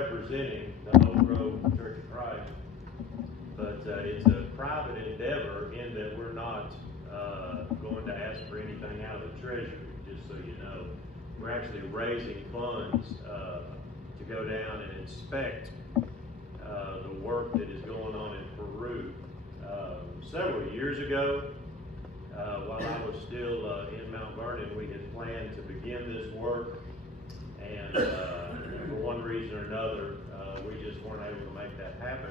representing the Oak Grove Church of Christ, but it's a private endeavor in that we're not going to ask for anything out of the treasury, just so you know. We're actually raising funds to go down and inspect the work that is going on in Peru. Several years ago, while I was still in Mount Vernon, we had planned to begin this work, and for one reason or another, we just weren't able to make that happen.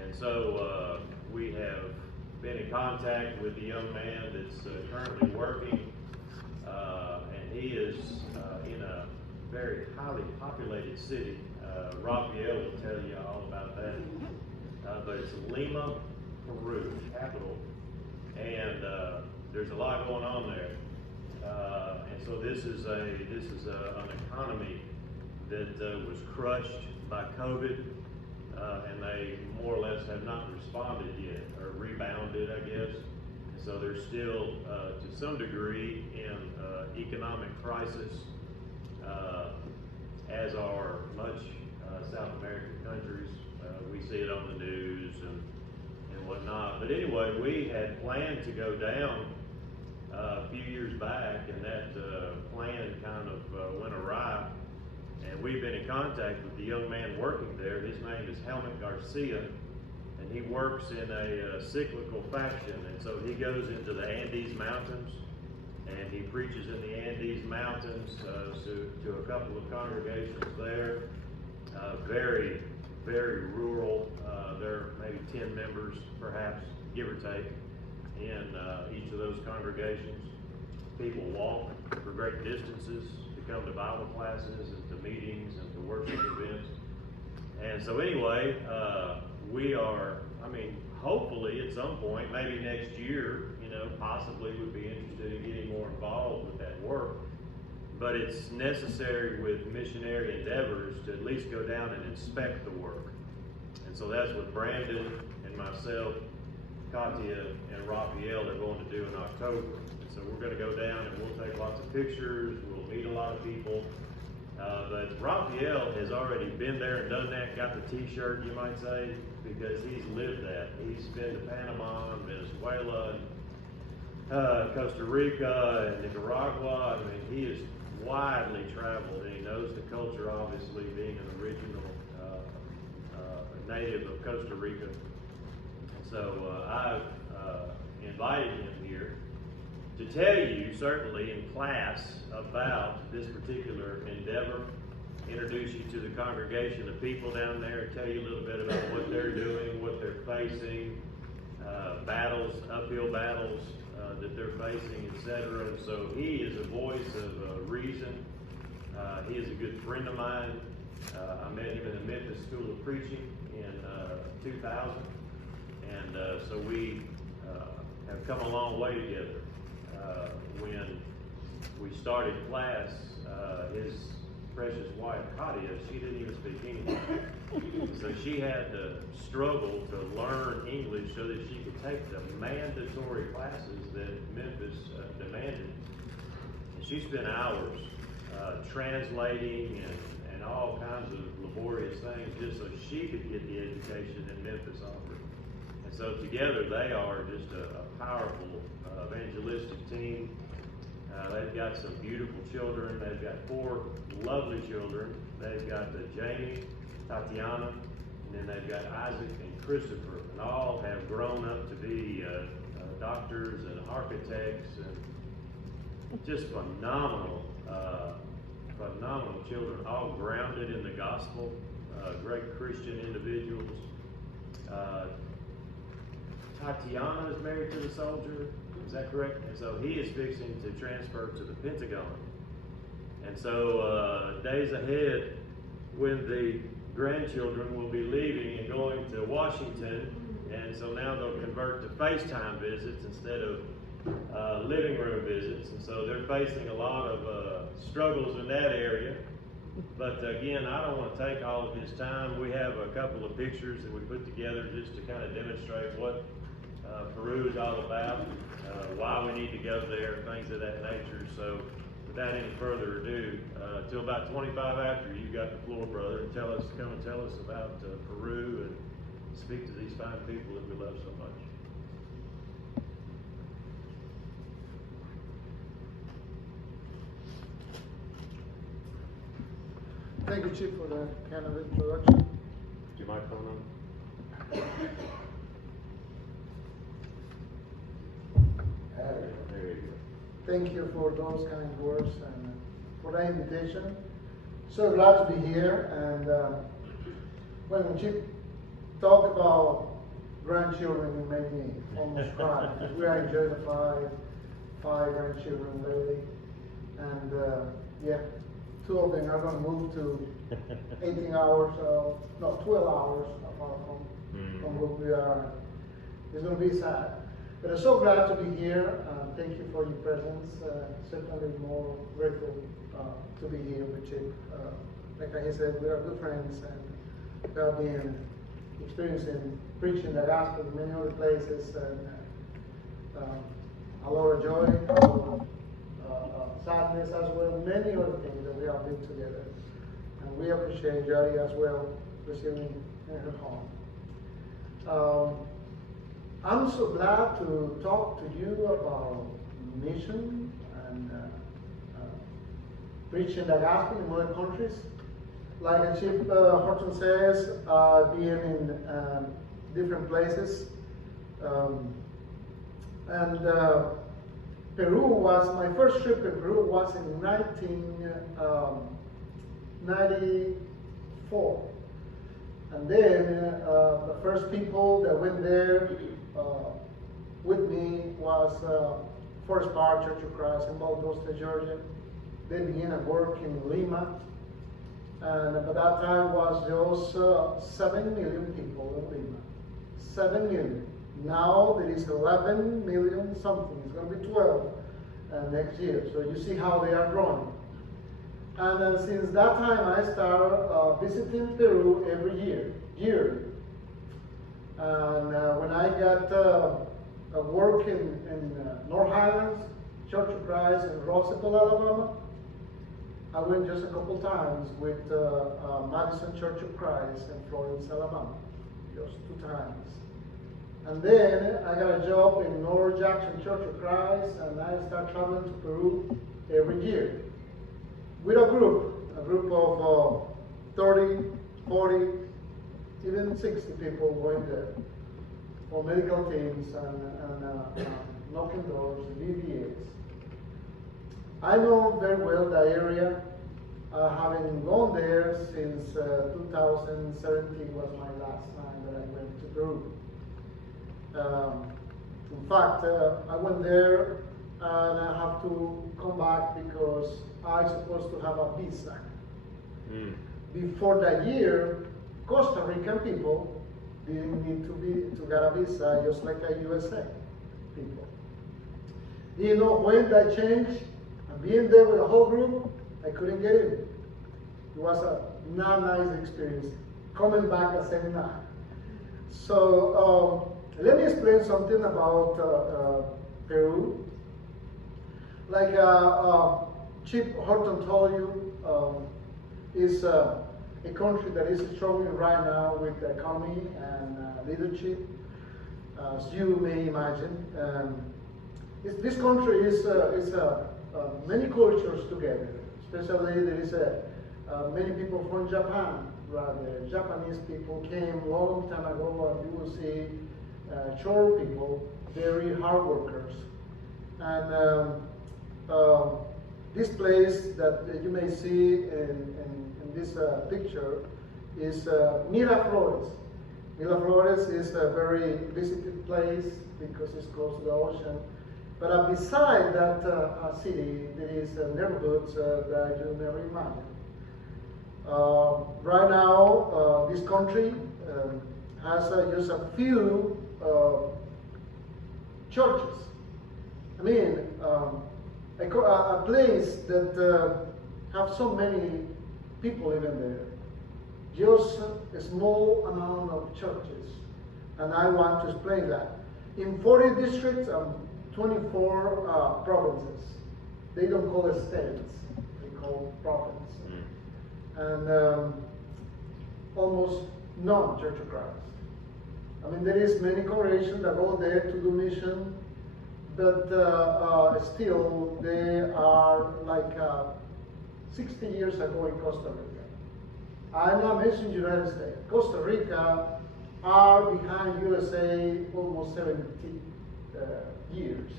And so we have been in contact with the young man that's currently working, and he is in a very highly populated city. Rafael will tell you all about that. But it's Lima, Peru, capital, and there's a lot going on there. And so this is an economy that was crushed by COVID, and they more or less have not responded yet, or rebounded, I guess. And so they're still, to some degree, in economic crisis, as are much South American countries. We see it on the news and whatnot. But anyway, we had planned to go down a few years back, and that plan kind of went awry. And we've been in contact with the young man working there. His name is Helmut Garcia, and he works in a cyclical fashion. And so he goes into the Andes Mountains, and he preaches in the Andes Mountains to a couple of congregations there. Very, very rural. There are maybe 10 members, perhaps, give or take, in each of those congregations. People walk for great distances to come to Bible classes and to meetings and to worship events. And so anyway, we are, hopefully at some point, maybe next year, possibly would be interested in getting more involved with that work. But it's necessary with missionary endeavors to at least go down and inspect the work. And so that's what Brandon and myself, Katia and Rafael are going to do in October. And so we're going to go down and we'll take lots of pictures, we'll meet a lot of people. But Rafael has already been there and done that, got the t-shirt, you might say, because he's lived that. He's been to Panama and Venezuela and Costa Rica and Nicaragua. He is widely traveled, and he knows the culture, obviously, being an original native of Costa Rica. And so I've invited him here to tell you, certainly in class, about this particular endeavor, introduce you to the congregation of people down there, tell you a little bit about what they're doing, what they're facing, battles, uphill battles that they're facing, etc. So he is a voice of reason. He is a good friend of mine. I met him in the Memphis School of Preaching in 2000, and so we have come a long way together. When we started class, his precious wife, Katia, she didn't even speak English. So she had to struggle to learn English so that she could take the mandatory classes that Memphis demanded. And she spent hours translating and all kinds of laborious things just so she could get the education that Memphis offered. And so together they are just a powerful evangelistic team. They've got some beautiful children. They've got 4 lovely children. They've got Jamie, Tatiana, and then they've got Isaac and Christopher, and all have grown up to be doctors and architects, and just phenomenal children, all grounded in the gospel, great Christian individuals. Tatiana is married to the soldier. Is that correct? And so he is fixing to transfer to the Pentagon. And so days ahead, when the grandchildren will be leaving and going to Washington, and so now they'll convert to FaceTime visits instead of living room visits. And so they're facing a lot of struggles in that area. But again, I don't want to take all of his time. We have a couple of pictures that we put together just to kind of demonstrate what Peru is all about, why we need to go there, things of that nature. So without any further ado, till about 25 after, you got the floor, brother, and come and tell us about Peru and speak to these fine people that we love so much. Thank you, Chief, for that kind of introduction. Is your microphone on? There you go. Thank you for those kind words and for the invitation. So glad to be here. And when Chief talked about grandchildren, it made me almost cry. Because we are enjoying the five grandchildren lately. And yeah, 2 of them are going to move to 18 hours, 12 hours apart from where we are. It's going to be sad. But I'm so glad to be here. Thank you for your presence. Certainly more grateful to be here with you. Like I said, we are good friends, and we have been experiencing preaching the gospel in many other places, and a lot of joy, a lot of sadness as well, many other things that we have been together. And we appreciate Jody as well receiving in her home. I'm so glad to talk to you about mission and preaching the gospel in other countries. Like Chief Horton says, being in different places. Peru was, my first trip in Peru was in 1994. And then the first people that went there with me was Forest Park Church of Christ in Valdosta, Georgia. They began to work in Lima. And at that time was just 7 million people in Lima. 7 million. Now there is 11 million something. It's going to be 12 next year. So you see how they are growing. And since that time I started visiting Peru every year. And when I got work in North Highlands, Church of Christ in Roswell, Alabama, I went just a couple times with Madison Church of Christ in Florence, Alabama, just 2 times. And then I got a job in North Jackson Church of Christ, and I started traveling to Peru every year with a group of 30, 40, even 60 people going there for medical teams and knocking doors, VBAs. I know very well the area, having gone there since 2017 was my last time that I went to Peru. In fact, I went there and I have to come back because I supposed to have a visa. Before that year, Costa Rican people didn't need to get a visa just like a USA people. You know when that changed? Being there with a whole group, I couldn't get in. It was a not nice experience. Coming back the same night. So let me explain something about Peru. Like Chief Horton told you, is a country that is struggling right now with the economy and leadership, as you may imagine. This country is many cultures together. Especially there is many people from Japan. Rather, Japanese people came a long time ago, and you will see short people, very hard workers. And this place that you may see in this picture is Miraflores. Miraflores is a very visited place because it's close to the ocean. But beside that city, there is neighborhoods that you never imagine. Right now, this country has just a few churches. I mean, a place that have so many people living there. Just a small amount of churches. And I want to explain that. In 40 districts, 24 provinces. They don't call it states, they call province. And almost none Church of Christ. I mean, there is many congregations that go there to do mission, but still they are like 60 years ago in Costa Rica. I'm not mentioning United States. Costa Rica are behind USA almost 70 years.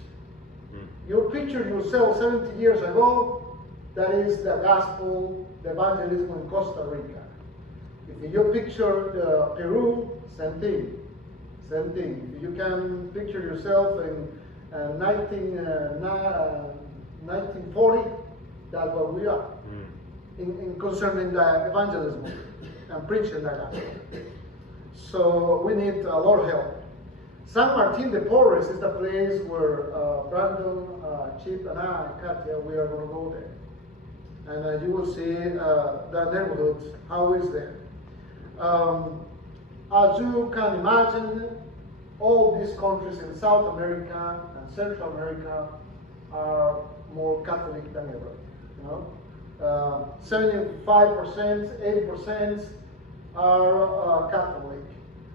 You picture yourself 70 years ago, that is the gospel, the evangelism in Costa Rica. If you picture Peru, same thing. Same thing. If you can picture yourself in 1940, that's what we are in concerning the evangelism and preaching the gospel. So we need a lot of help. San Martin de Porres is the place where Brandon, Chip, and I, Katia, we are going to go there. And you will see the neighborhoods, how is there. As you can imagine, all these countries in South America and Central America are more Catholic than ever. 75%, 80% are Catholic.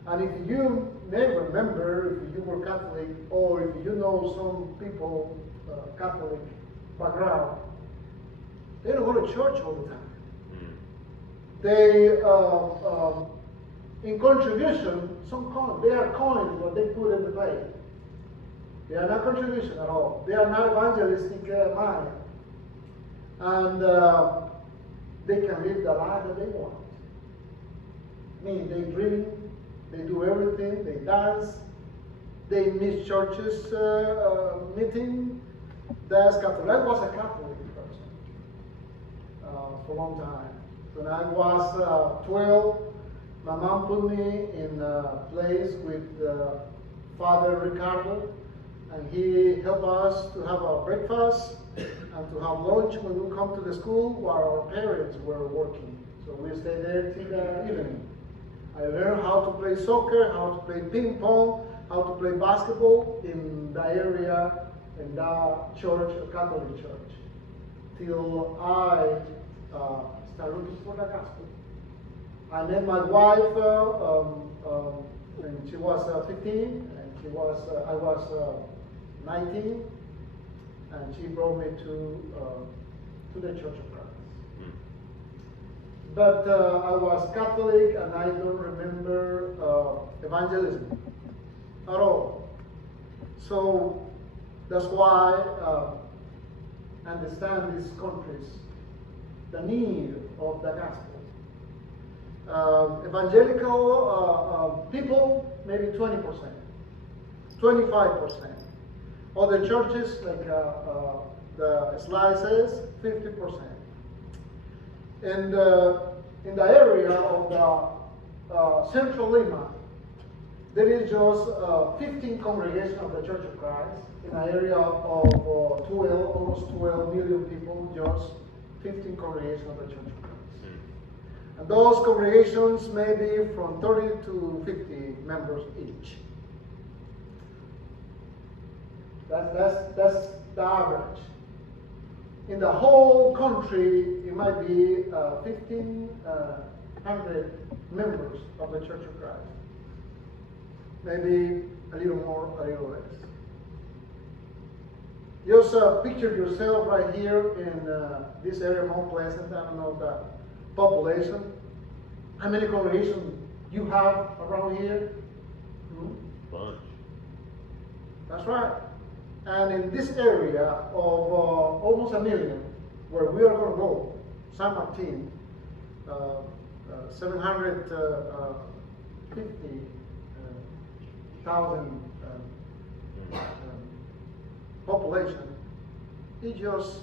And if you may remember, if you were Catholic, or if you know some people, Catholic background, they don't go to church all the time. They, in contribution, some coins, they are coins what they put in the plate. They are not contribution at all. They are not evangelistic mind. And they can live the life that they want. I mean, they drink, they do everything, they dance, they miss churches meeting. That's Catholic. I was a Catholic person for a long time. When I was 12, my mom put me in a place with Father Ricardo, and he helped us to have our breakfast and to have lunch when we come to the school while our parents were working. So we stayed there till the evening. I learned how to play soccer, how to play ping pong, how to play basketball in the area, in that church, a Catholic church, till I started looking for the gospel. I met my wife when she was 15, and I was 19, and she brought me to the Church of Christ. But I was Catholic, and I don't remember evangelism at all. So that's why I understand these countries, the need of the gospel. Evangelical people, maybe 20%, 25%. Other churches, like the slide says, 50%. And in the area of the Central Lima, there is just 15 congregations of the Church of Christ. In an area of 12, almost 12 million people, just 15 congregations of the Church of Christ. And those congregations may be from 30 to 50 members each. That's the average. In the whole country, it might be 1,500 members of the Church of Christ. Maybe a little more, a little less. Just picture yourself right here in this area, Mount Pleasant. I don't know the population. How many congregations you have around here? Bunch. That's right. And in this area of almost 1 million, where we are going to go, San Martin, 750,000 population, is just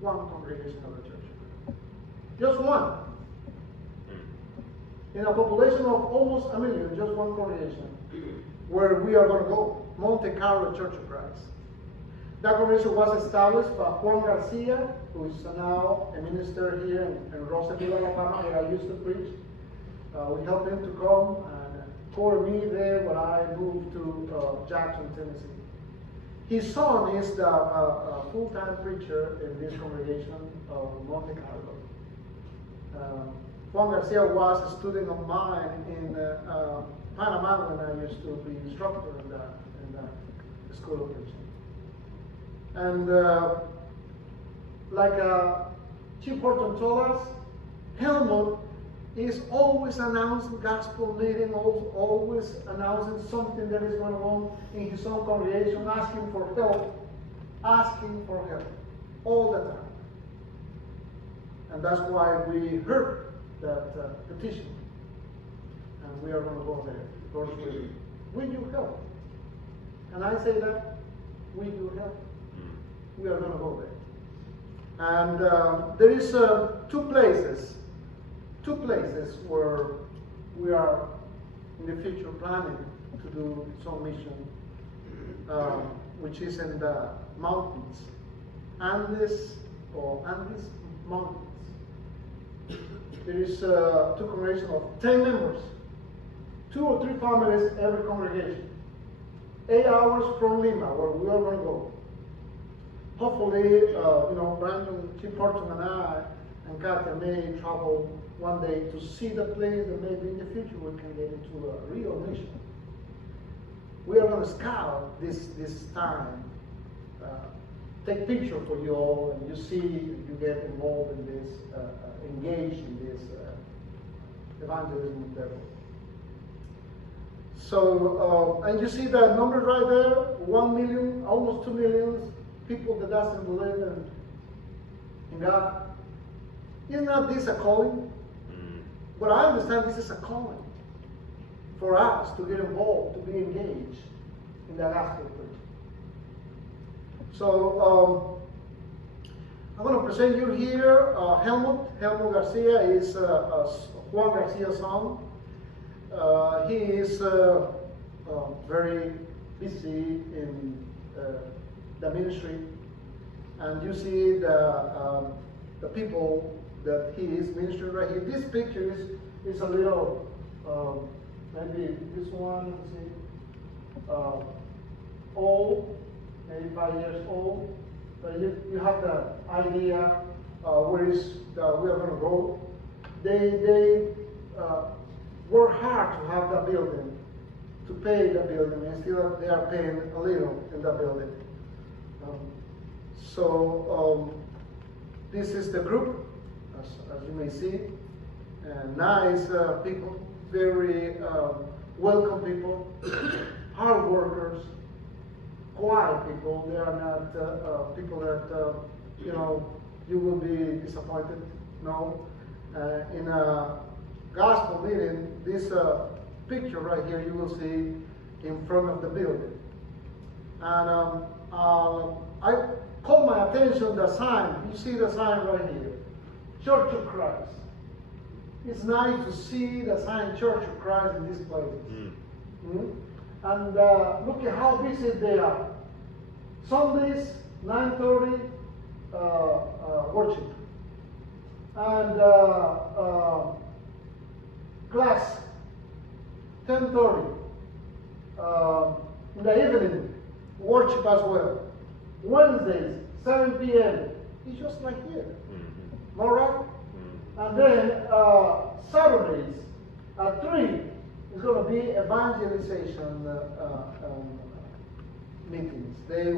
one congregation of the church. Just one. In a population of almost 1 million, just one congregation, where we are going to go, Monte Carlo Church of Christ. That congregation was established by Juan Garcia, who is now a minister here in Roseville, Alabama, where I used to preach. We helped him to come and cover me there when I moved to Jackson, Tennessee. His son is the full-time preacher in this congregation of Monte Carlo. Juan Garcia was a student of mine in Panama when I used to be instructor in the school of preaching. And like Chief Horton told us, Helmut is always announcing gospel meeting, always announcing something that is going on in his own congregation, asking for help all the time. And that's why we heard that petition. And we are going to go there. Lord's willing. Will you help? And I say that, will you help? We are going to go there. And there is two places where we are in the future planning to do some mission, which is in the mountains, Andes Mountains. There is two congregations of 10 members, 2 or 3 families every congregation. 8 hours from Lima, where we are going to go. Hopefully, Brandon, Chief Horton, and I, and Katya may travel one day to see the place, and maybe in the future we can get into a real mission. We are going to scout this time, take picture for you all, and you see, you get involved in this, engaged in this evangelism endeavor. So, and you see the numbers right there, 1 million, almost 2 million people that doesn't believe in God. Is not this a calling? But I understand this is a calling for us to get involved, to be engaged in the gospel preaching. So I'm going to present you here Helmut. Helmut Garcia is Juan Garcia's son. He is very busy in the ministry, and you see the people that he is ministering right here. This picture is a little, maybe this one, let's see, old, maybe 5 years old. But you have the idea where we are going to go. They work hard to have the building, to pay the building, and still they are paying a little in the building. This is the group, as you may see. Nice people, very welcome people, hard workers, quiet people. They are not people that you will be disappointed. No. In a gospel meeting, this picture right here you will see in front of the building. And I call my attention the sign. You see the sign right here, Church of Christ. It's nice to see the sign Church of Christ in these places. And look at how busy they are. Sundays, 9:30, worship. And class, 10:30. In the evening, worship as well. Wednesdays, 7 p.m. It's just like here. All right? And then Saturdays at 3 is going to be evangelization meetings. They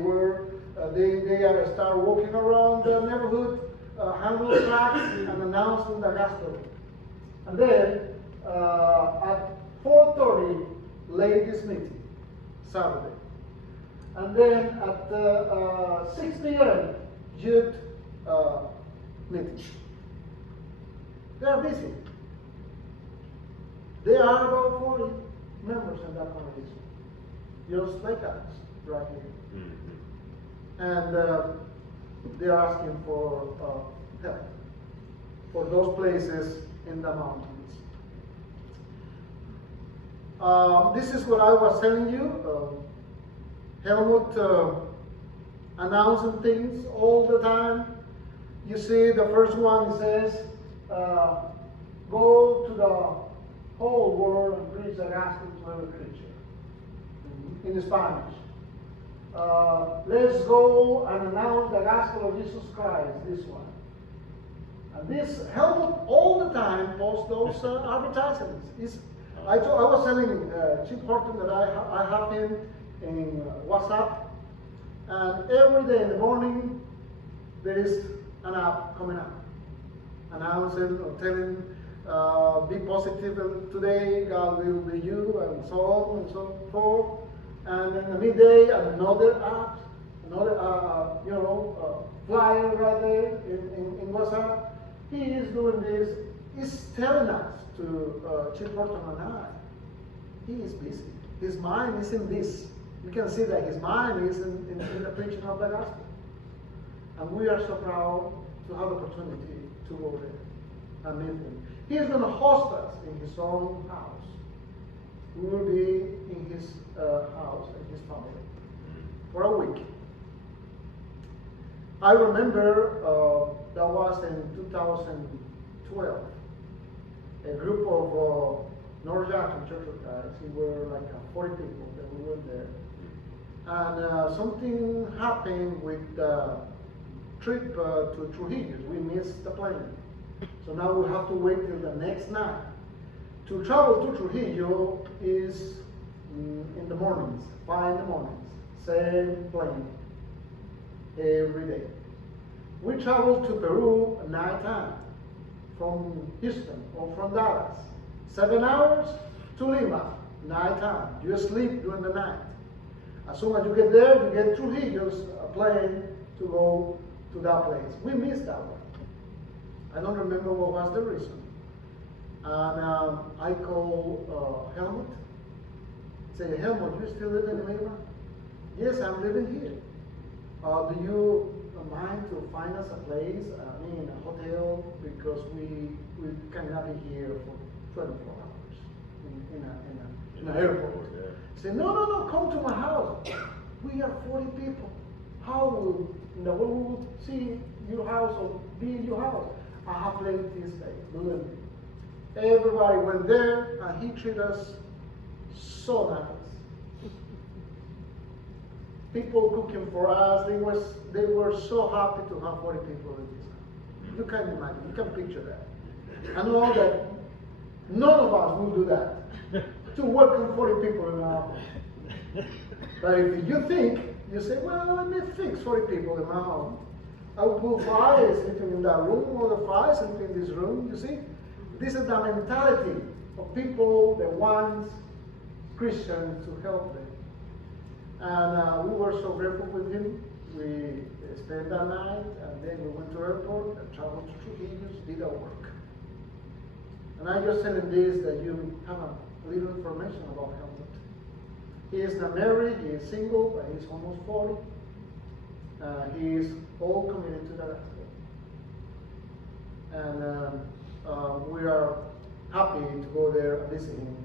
are start walking around the neighborhood, handling tracts and announcing the gospel. And then at 4:30, ladies meeting, Saturday. And then at 6 p.m., youth meeting. They are busy. There are about 40 members in that congregation, just like us, right here. And they are asking for help for those places in the mountains. This is what I was telling you. Helmut announcing things all the time. You see, the first one says, go to the whole world and preach the gospel to every creature, in Spanish. let's go and announce the gospel of Jesus Christ, this one. And this Helmut all the time posts those advertisements. I was telling Chief Horton that I have him in WhatsApp, and every day in the morning there is an app coming up, announcing or telling, be positive today, God will be you, and so on and so forth. And in the midday, another app, another flyer right there in WhatsApp. He is doing this. He's telling us to Chief Horton and I, he is busy. His mind is in this. You can see that his mind is in the preaching of the gospel. And we are so proud to have the opportunity to go there and meet him. He is going to host us in his own house. We will be in his house and his family for a week. I remember that was in 2012. A group of North Jackson Church of guys, we were like 40 people that we went there. And something happened with the trip to Trujillo. We missed the plane. So now we have to wait till the next night. To travel to Trujillo is in the mornings, 5 in the mornings, same plane every day. We travel to Peru at night time from Houston or from Dallas. 7 hours to Lima, night time. You sleep during the night. As soon as you get there, you get Trujillo's plane to go to that place. We missed that one. I don't remember what was the reason. And I called Helmut. Say, Helmut, you still live in Lima? Yes, I'm living here. Do you mind to find us a place, a hotel, because we cannot be here for 24 hours in an airport. Yeah. Say, no, come to my house. We are 40 people. How will we will see your house or be in your house? I have plenty of space, believe me. Everybody went there, and he treated us so nice. People cooking for us, they were so happy to have 40 people in this house. You can imagine, you can picture that. I know that none of us will do that, to welcome 40 people in our home. But if you think, you say, well, let me fix 40 people in my home. I will put 5 sleeping in that room, or the 5 sleeping in this room, you see? This is the mentality of people that want Christians to help them. And we were so grateful with him. We spent that night, and then we went to airport and traveled to Trujillo, did our work. And I just telling this that you have a little information about Helmut. He is not married, he is single, but he's almost 40. He is all committed to the gospel. And we are happy to go there and visit him.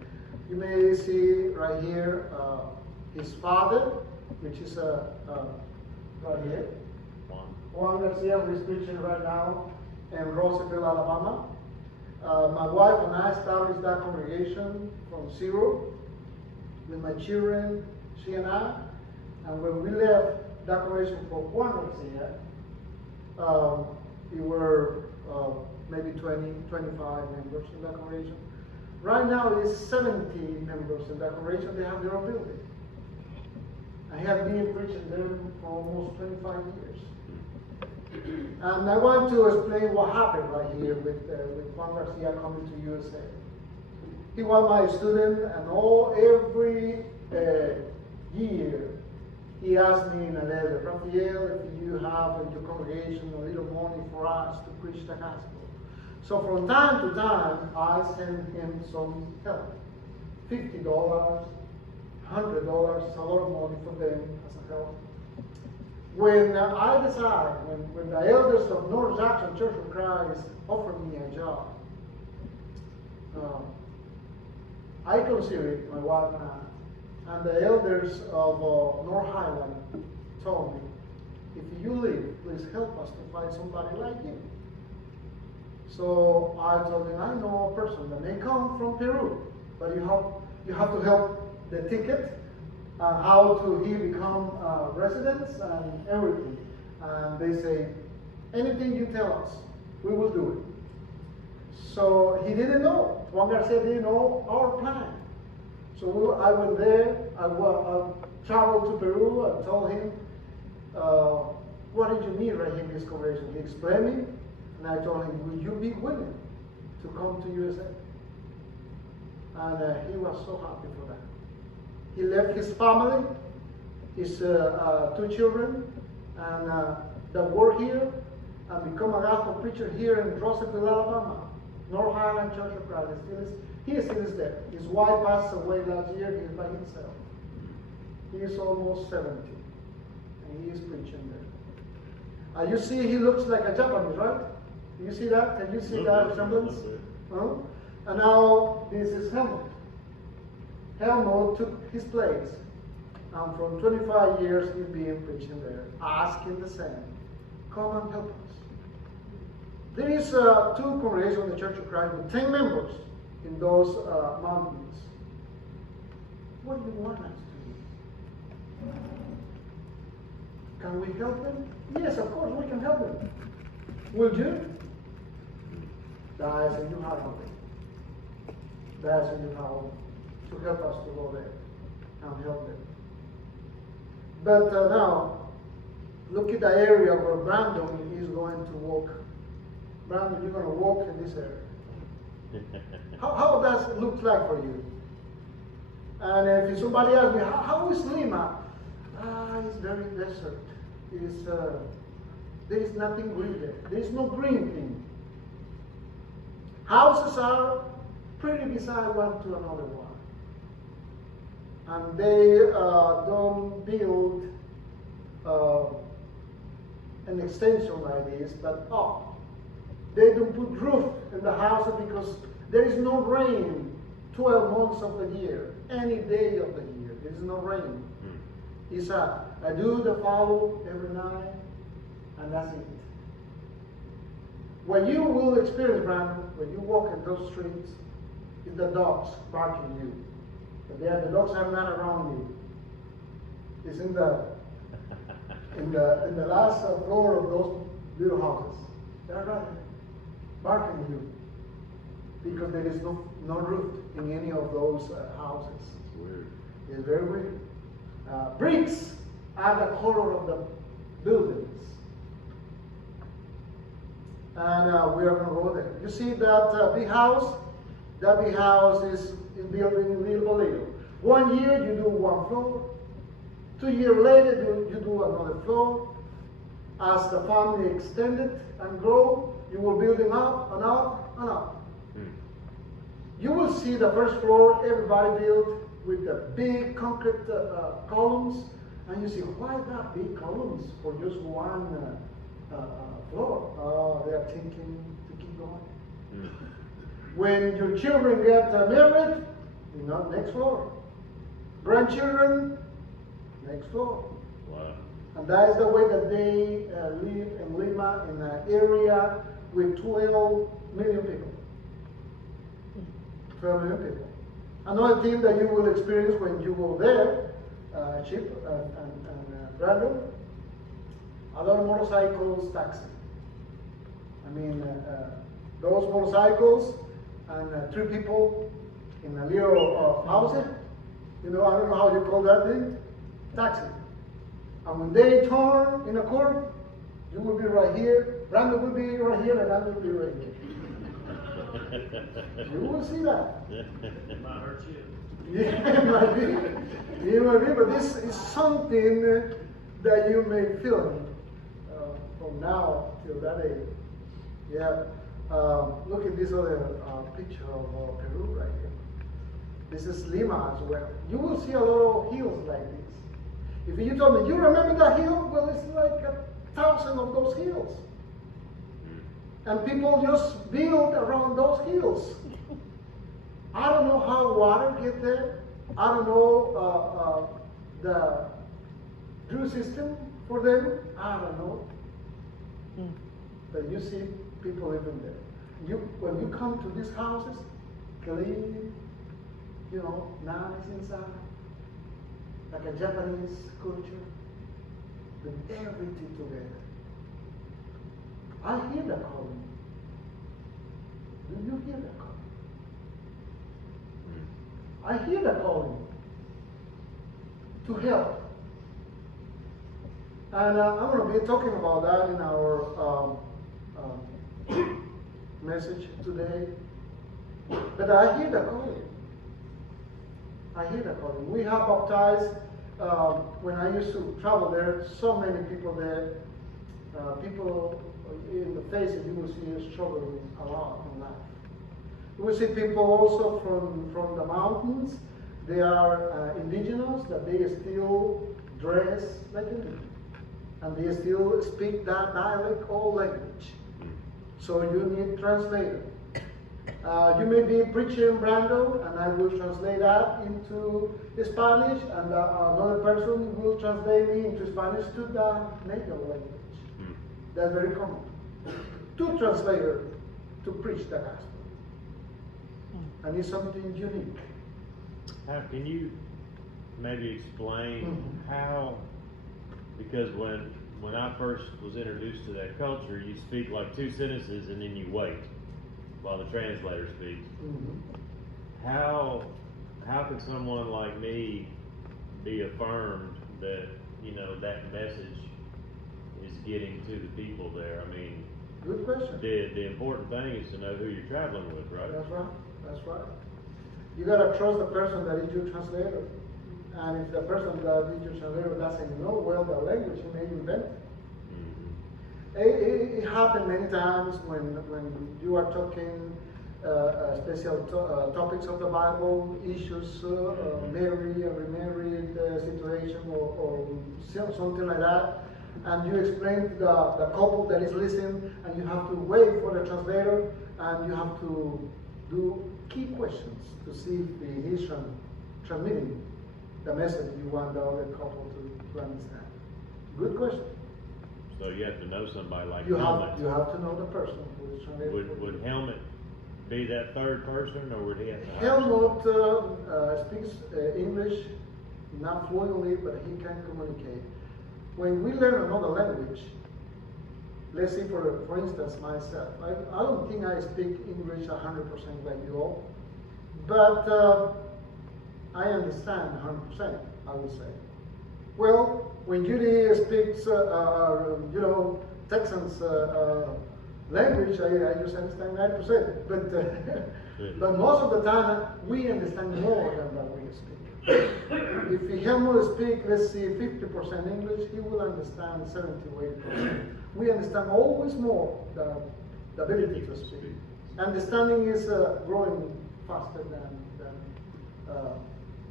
You may see right here his father, which is right here. Juan Garcia, who is preaching right now in Roseville, Alabama. My wife and I established that congregation from zero with my children, she and I. And when we left that congregation for Juan Garcia, we were maybe 20, 25 members in that congregation. Right now, it's 70 members in that congregation. They have their own building. I have been preaching there for almost 25 years. And I want to explain what happened right here with Juan Garcia coming to USA. He was my student, and every year he asked me in a letter, Rafael, if you have in your congregation a little money for us to preach the gospel. So from time to time, I send him some help. $50, $100, a lot of money for them as a help. When I decide, when the elders of North Jackson Church of Christ offered me a job, I considered my wife and the elders of North Highland told me, if you leave, please help us to find somebody like you. So I told him, I know a person that may come from Peru, but you have to help the ticket how to he become residents and everything. And they say, anything you tell us, we will do it. So he didn't know. Juan Garcia didn't know our plan. So I went there, I traveled to Peru and told him, what did you need right here in this convention? He explained me, and I told him, would you be willing to come to USA? And he was so happy for that. He left his family, his 2 children, and that work here, and become a gospel preacher here in Roosevelt, Alabama, North Highland Church of Christ. He still is there. His wife passed away last year. He is by himself. He is almost 70, and he is preaching there. You see, he looks like a Japanese, right? You see that? Can you see that resemblance? And now this is Helmut. Helmut took his place, and for 25 years he's been preaching there, asking the same. Come and help us. There is 2 congregations in the Church of Christ with 10 members in those mountains. What do you want us to do? Can we help them? Yes, of course we can help them. Will you? That is in your heart. That is in your heart to help us to go there and help them. But now, look at the area where Brandon is going to walk. Brandon, you're going to walk in this area. How does it look like for you? And if somebody asks me, how is Lima? It's very desert. There is nothing green there. There is no green thing. Houses are pretty beside one to another one. And they don't build an extension like this, but up. They don't put roof in the houses because there is no rain 12 months of the year, any day of the year. There is no rain. It's a dew that follow every night, and that's it. What you will experience, Brandon, when you walk in those streets, is the dogs barking you. But the dogs are not around you. It's in the last floor of those little houses. They're right there, barking you, because there is no roof in any of those houses. It's weird. It's very weird. Bricks are the color of the buildings. And we are going to go there. You see that big house? That big house is building little by little. 1 year you do 1 floor. 2 years later you do another floor. As the family extended and grow, you will building up and up and up. You will see the first floor, everybody built with the big concrete columns, and you see, why that big columns for just one floor? Oh, they are thinking to keep going. When your children get married, next floor. Grandchildren, next floor. Wow. And that is the way that they live in Lima, in an area with 12 million people. 12 million people. Another thing that you will experience when you go there, Chip and Brandon, a lot of motorcycles, taxi. I mean, those motorcycles and 3 people in a little house. I don't know how you call that thing. Taxi. And when they turn in a curve, you will be right here, Brandon will be right here, and I will be right here. You will see that. It might hurt you. Yeah, it might be. It might be, but this is something that you may feel from now till that age. Yeah. Look at this other picture of Peru right here. This is Lima as well. You will see a lot of hills like this. If you told me, you remember that hill? Well, it's like 1,000 of those hills. And people just build around those hills. I don't know how water get there. I don't know the drew system for them. I don't know. But you see people living there. When you come to these houses, clean, nice inside. like a Japanese culture, with everything together. I hear the calling. Do you hear the calling? I hear the calling to help. And I'm going to be talking about that in our message today. But I hear the calling. I hear the calling. We have baptized, when I used to travel there, so many people there. People in the faces you will see struggling a lot in life. You will see people also from the mountains. They are indigenous, that they still dress like Indians. And they still speak that dialect or language. So you need translator. You may be preaching Brando, and I will translate that into Spanish, and another person will translate me into Spanish to the native language. That's very common. Two translators to preach the gospel. And it's something unique. How can you maybe explain how, because when I first was introduced to that culture, you speak like two sentences and then you wait while the translator speaks. How can someone like me be affirmed that, that message is getting to the people there? I mean, good question. The important thing is to know who you're traveling with, right? That's right. That's right. You gotta trust the person that is your translator. And if the person that is your translator doesn't know well the language, he may invent it. It happened many times when you are talking special topics of the Bible, issues, married and remarried situation, or something like that, and you explain to the couple that is listening, and you have to wait for the translator, and you have to do key questions to see if he is transmitting the message you want the other couple to understand. Good question. So you have to know somebody like you Helmet. have to know the person who is translating. Would Helmet be that third person, or would he have to hire Helmut speaks English, not fluently, but he can communicate. When we learn another language, let's say for instance myself, I don't think I speak English 100% like you all, but I understand 100%, I would say. Well, when Judy speaks, Texans language, I just understand 9%, but most of the time we understand more than what we speak. If Helmut speak, let's see, 50% English, he will understand 70 or 80%. We understand always more than the ability to speak. Understanding is growing faster than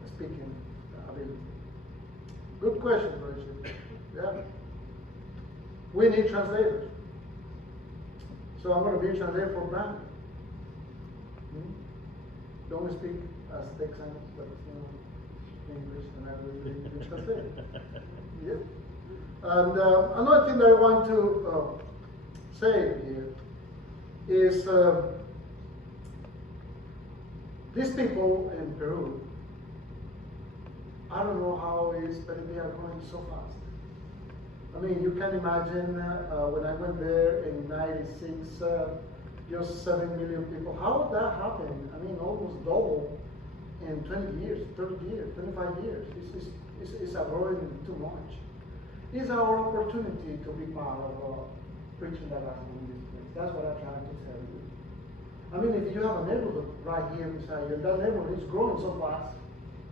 speaking ability. Good question, Richard. Yeah. We need translators. So I'm going to be a translator for Brandon. Don't speak as Texans, but English, and I will be translated. Yeah. And another thing that I want to say here is these people in Peru, I don't know how it is, but they are going so fast. I mean, you can imagine when I went there in '96, just 7 million people. How did that happen? I mean, almost double in 20 years, 30 years, 25 years. It's growing too much. It's our opportunity to be part of preaching the gospel in this place. That's what I'm trying to tell you. I mean, if you have a neighborhood right here beside you, that neighborhood is growing so fast,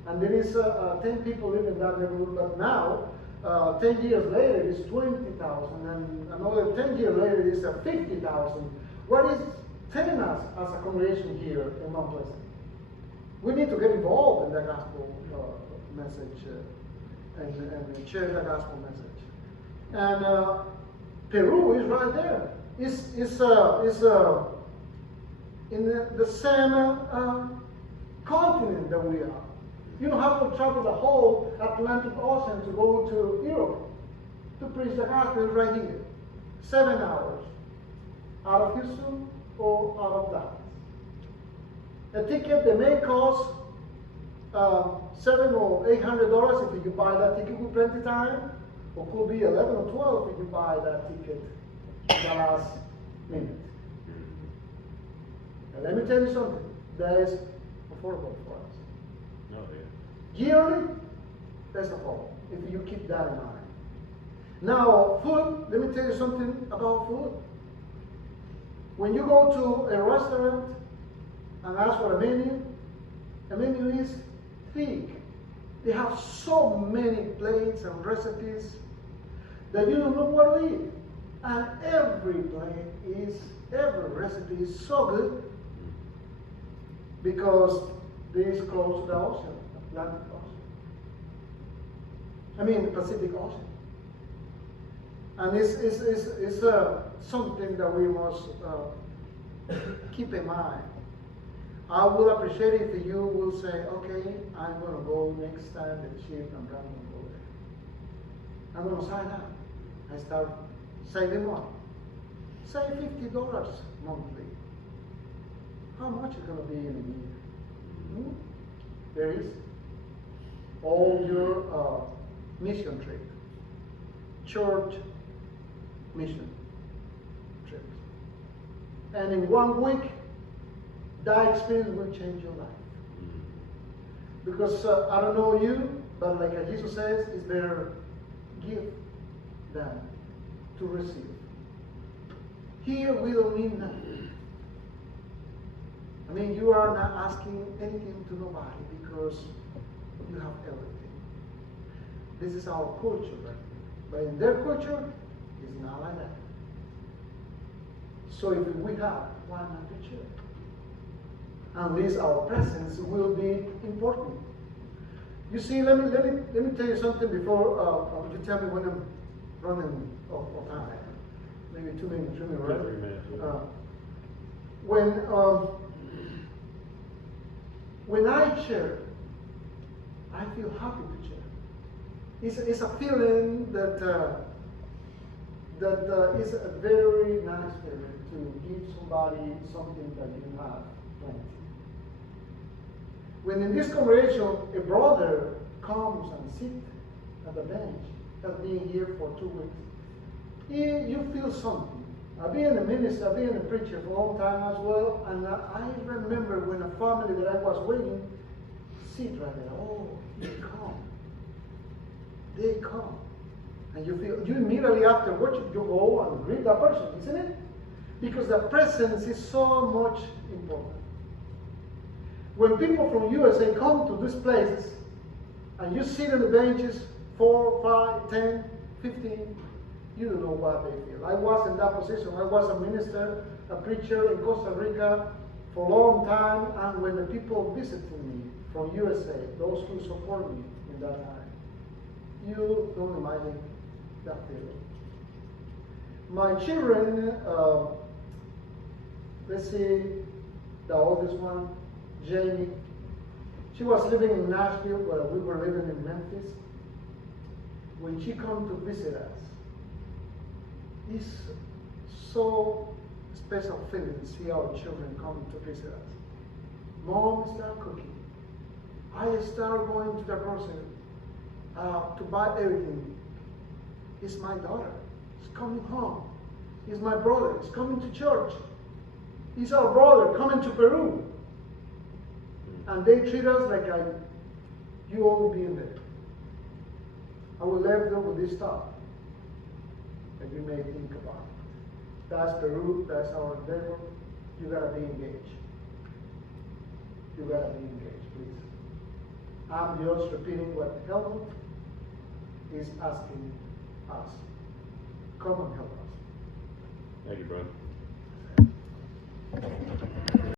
and there is 10 people living in that neighborhood, but now, 10 years later, it's 20,000, and another 10 years later, it's 50,000. What is telling us as a congregation here in Mount Pleasant? We need to get involved in the gospel message and share the gospel message. And Peru is right there. It's in the same continent that we are. You don't have to travel the whole Atlantic Ocean to go to Europe to preach the gospel right here. 7 hours out of Houston or out of Dallas. A ticket that may cost $700 or $800 if you buy that ticket with plenty time, or could be 11 or 12 if you buy that ticket at the last minute. And let me tell you something, that is affordable for us. No, Yearly, that's affordable, if you keep that in mind. Now, food, let me tell you something about food. When you go to a restaurant and ask for a menu is thick. They have so many plates and recipes that you don't know what to eat. And every recipe is so good because this is close to the ocean, Atlantic Ocean. I mean the Pacific Ocean. And it's something that we must keep in mind. I will appreciate it if you will say, okay, I'm going to go next time the ship and I'm going to go there. I'm going to sign up. I start saving money. Say $50 monthly. How much is going to be in a year? There is all your mission trip, church mission trips. And in 1 week, that experience will change your life. Because I don't know you, but like Jesus says, it's better give than to receive. Here we don't need nothing. I mean, you are not asking anything to nobody because you have everything. This is our culture, right? But in their culture, it's not like that. So if we have, why not to share? At least our presence will be important. You see, let me tell you something before you tell me when I'm running of time. Maybe 2 minutes, 3 minutes, right? 3 minutes. Yeah. When I share, I feel happy to share. It's a feeling that is a very nice feeling to give somebody something that you have plenty. When in this congregation a brother comes and sits at the bench, has been here for 2 weeks, you feel something. I've been a minister, I've been a preacher for a long time as well, and I remember when a family that I was waiting sit right there. Oh, they come. And you feel, you immediately after watch it, you go and greet that person, isn't it? Because the presence is so much important. When people from USA come to these places, and you sit on the benches, 4, 5, 10, 15, you don't know what they feel. I was in that position. I was a minister, a preacher in Costa Rica for a long time, and when the people visited me from USA, those who support me in that time, you don't imagine that feeling. My children, let's see, the oldest one, Jamie, she was living in Nashville, where we were living in Memphis. When she come to visit us, it's so special feeling to see our children come to visit us. Mom start cooking. I start going to the grocery to buy everything. It's my daughter. It's coming home. It's my brother. It's coming to church. It's our brother coming to Peru. And they treat us like you all be in there. I will leave them with this thought that you may think about. That's Peru, that's our devil. You gotta be engaged. You gotta be engaged, please. I'm just repeating what Helmut is asking us. Come and help us. Thank you, brother.